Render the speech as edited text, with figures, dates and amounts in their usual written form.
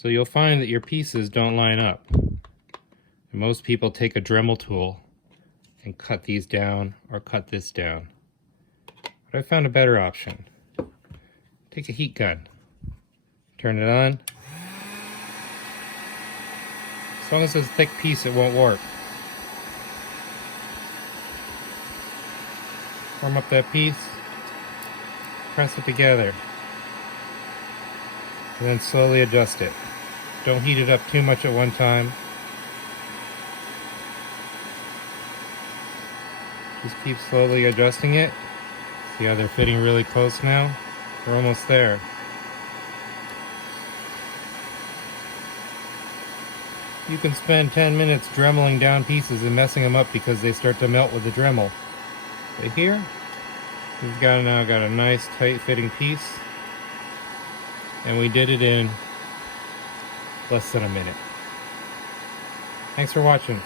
So you'll find that your pieces don't line up. And most people take a Dremel tool and cut these down or cut this down. But I found a better option. Take a heat gun, turn it on. As long as it's a thick piece, it won't warp. Warm up that piece, press it together, and then slowly adjust it. Don't heat it up too much at one time. Just keep slowly adjusting it. See how they're fitting really close now? We're almost there. You can spend 10 minutes dremeling down pieces and messing them up because they start to melt with the Dremel. But here, we've now got a nice tight fitting piece, and we did it in less than a minute. Thanks for watching.